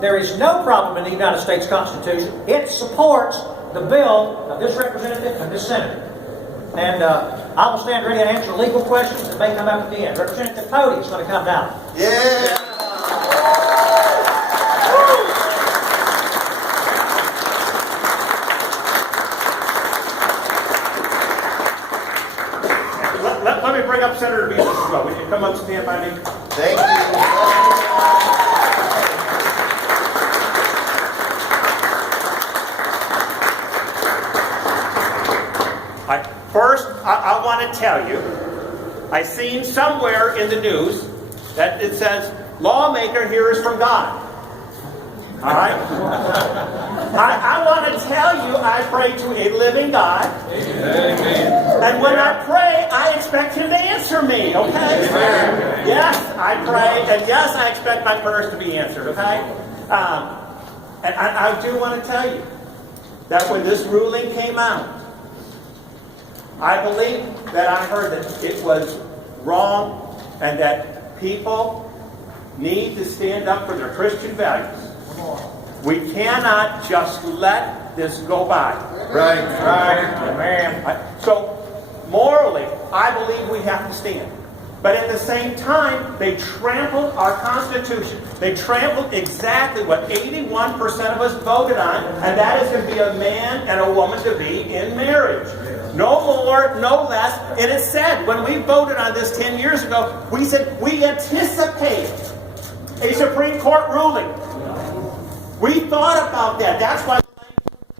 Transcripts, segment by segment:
there is no problem in the United States Constitution. It supports the bill of this representative and this senator. And I will stand ready to answer legal questions that may come up at the end. Representative Cody is going to come down. Yeah. Let me bring up Senator Beasley as well. Will you come up and stand by me? Thank you. First, I want to tell you, I seen somewhere in the news that it says, lawmaker hears from God. All right? I want to tell you, I pray to a living God. Amen. And when I pray, I expect Him to answer me, okay? Amen. Yes, I pray, and yes, I expect my prayers to be answered, okay? And I do want to tell you that when this ruling came out, I believe that I heard that it was wrong and that people need to stand up for their Christian values. We cannot just let this go by. Right. Man. So, morally, I believe we have to stand. But at the same time, they trampled our Constitution. They trampled exactly what 81% of us voted on, and that is to be a man and a woman to be in marriage. No more, no less. And it said, when we voted on this 10 years ago, we said we anticipate a Supreme Court ruling. We thought about that. That's why the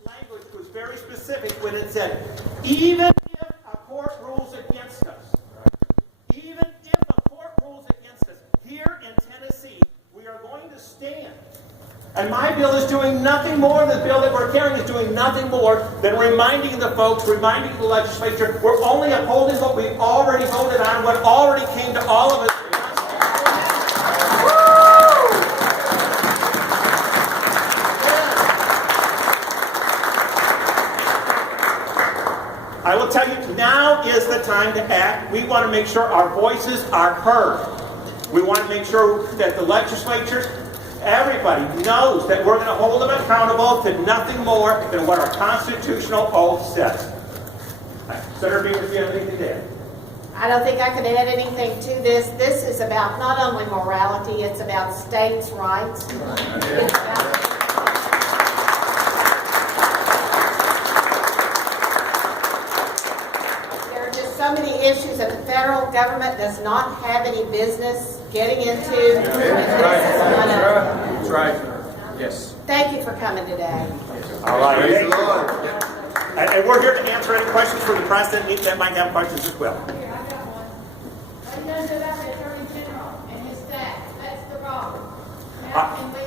language was very specific when it said, even if a court rules against us, even if a court rules against us, here in Tennessee, we are going to stand. And my bill is doing nothing more, the bill that we're carrying is doing nothing more than reminding the folks, reminding the legislature, we're only upholding what we've already voted on, what already came to all of us. I will tell you, now is the time to act. We want to make sure our voices are heard. We want to make sure that the legislature, everybody knows that we're going to hold them accountable to nothing more than what our constitutional oath says. Senator Beaver, do you have anything to add? I don't think I could add anything to this. This is about not only morality, it's about states' rights. It's about so many issues that the federal government does not have any business getting into. That's right. Yes. Thank you for coming today. All right. Thank you. And we're here to answer any questions for the president that might have questions as well. Here, I got one. What does it about the Attorney General and his staff? That's the problem. How can we...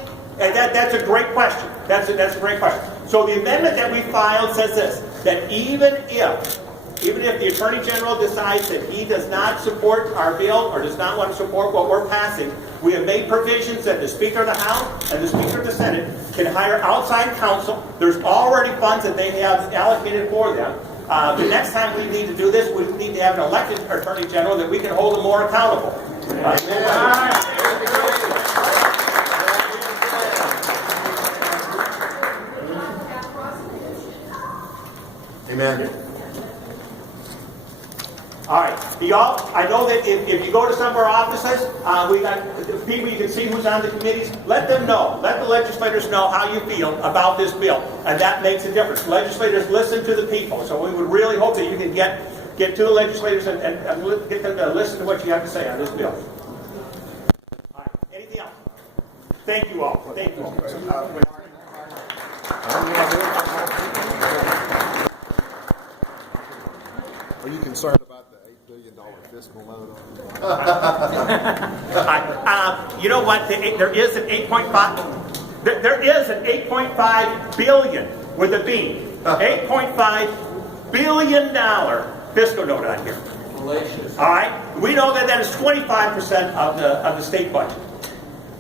And that's a great question. That's a great question. So the amendment that we filed says this, that even if the Attorney General decides that he does not support our bill or does not want to support what we're passing, we have made provisions that the Speaker of the House and the Speaker of the Senate can hire outside counsel. There's already funds that they have allocated for them. The next time we need to do this, we need to have an elected Attorney General that we can hold them more accountable. Amen. All right. I know that if you go to some of our offices, we got people, you can see who's on the committees. Let them know. Let the legislators know how you feel about this bill. And that makes a difference. Legislators listen to the people. So we would really hope that you can get to the legislators and get them to listen to what you have to say on this bill. All right. Anything else? Thank you all. Thank you all. Are you concerned about the $8 billion fiscal load? You know what? There is an 8.5. There is an 8.5 billion with a B. $8.5 billion fiscal note on here. All right. We know that is 25% of the state budget.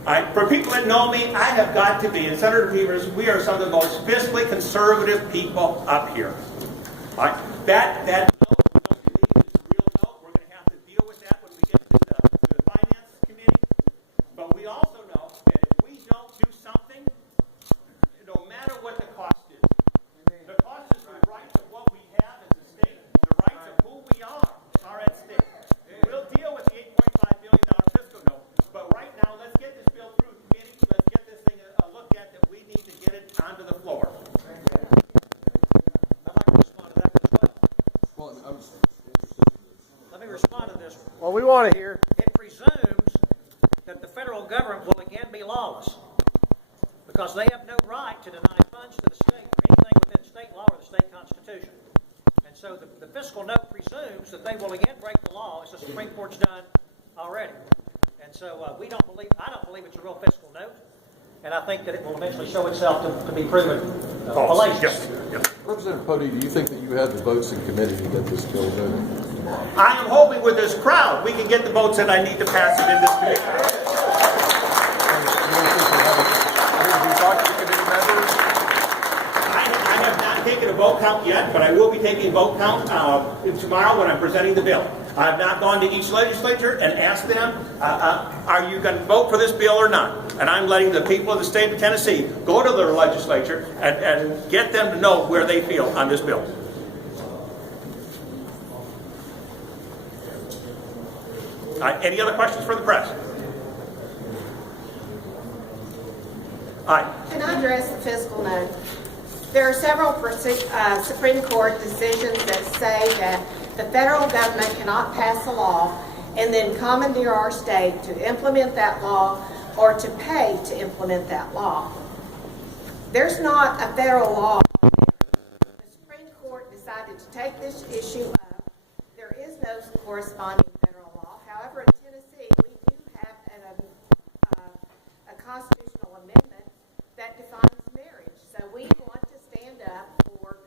All right. For people that know me, I have got to be, and Senator Beavers, we are some of the most fiscally conservative people up here. All right. That is a real note. We're going to have to deal with that when we get to the Finance Committee. But we also know that if we don't do something, because they have no right to deny funds to the state for anything within state law or the state constitution. And so the fiscal note presumes that they will again break the law, as the Supreme Court's done already. And so I don't believe it's a real fiscal note, and I think that it will eventually show itself to be proven fallacious. Yes. Representative Pody, do you think that you have the votes in committee to get this bill moving? I am hoping with this crowd we can get the votes that I need to pass it in this committee. Have you talked to committee members? I have not taken a vote count yet, but I will be taking a vote count tomorrow when I'm presenting the bill. I've not gone to each legislature and asked them, are you going to vote for this bill or not? And I'm letting the people of the state of Tennessee go to their legislature and get them to know where they feel on this bill. Any other questions for the press? Can I address the fiscal note? There are several Supreme Court decisions that say that the federal government cannot pass a law and then commandeer our state to implement that law or to pay to implement that law. There's not a federal law. The Supreme Court decided to take this issue up. There is no corresponding federal law. However, in Tennessee, we do have a constitutional amendment that defines marriage. So we want to stand up for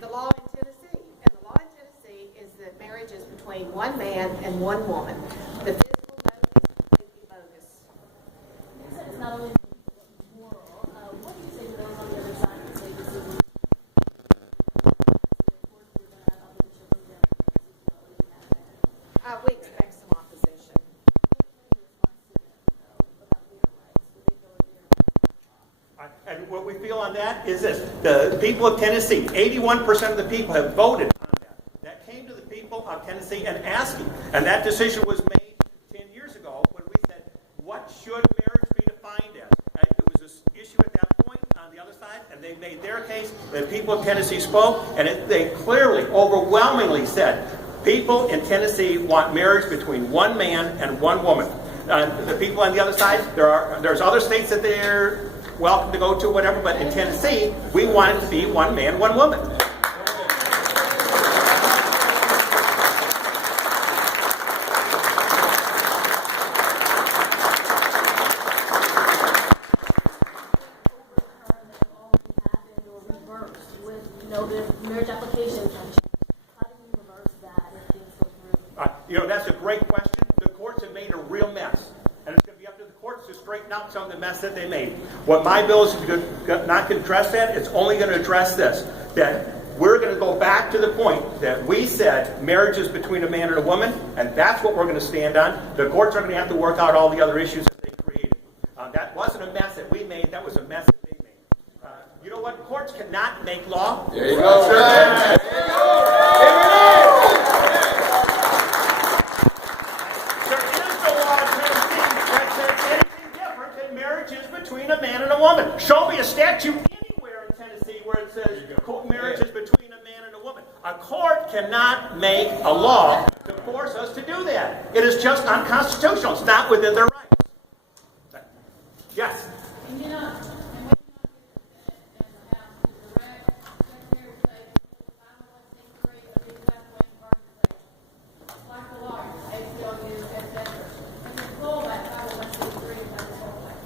the law in Tennessee. And the law in Tennessee is that marriage is between one man and one woman. The fiscal note is completely bogus. You said it's not only moral. What do you say to those on the other side who say this is We expect some opposition. And what we feel on that is this. The people of Tennessee, 81% of the people have voted on that. That came to the people of Tennessee and asking. And that decision was made 10 years ago when we said, what should marriage be defined as? And it was this issue at that point on the other side, and they made their case. The people of Tennessee spoke, and they clearly, overwhelmingly said, people in Tennessee want marriage between one man and one woman. The people on the other side, there's other states that they're welcome to go to, whatever, but in Tennessee, we want it to be one man, one woman. The marriage applications have changed. How do you reverse that if things go through? That's a great question. The courts have made a real mess. And it's going to be up to the courts to straighten out some of the mess that they made. What my bill is not going to address that. It's only going to address this. That we're going to go back to the point that we said marriage is between a man and a woman, and that's what we're going to stand on. The courts are going to have to work out all the other issues that they created. That wasn't a mess that we made. That was a mess that they made. You know what? Courts cannot make law. There you go. There you go. Between a man and a woman. Show me a statute anywhere in Tennessee where it says marriage is between a man and a woman. A court cannot make a law to force us to do that. It is just unconstitutional. It's not within their rights. Yes? And you know, and what you want to do in the House is direct Secretary of State, 501c3, or do that way in organization. Like the lawyers, ACLU, etc. And just pull that 501c3 and that's the whole thing.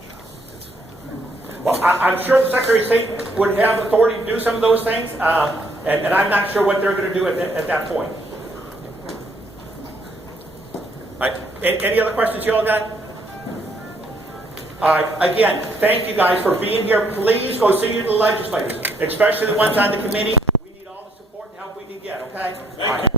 Well, I'm sure the Secretary of State would have authority to do some of those things, and I'm not sure what they're going to do at that point. All right. Any other questions you all got? All right. Again, thank you guys for being here. Please go see the legislators, especially the ones on the committee. We need all the support and help we can get, okay? All right.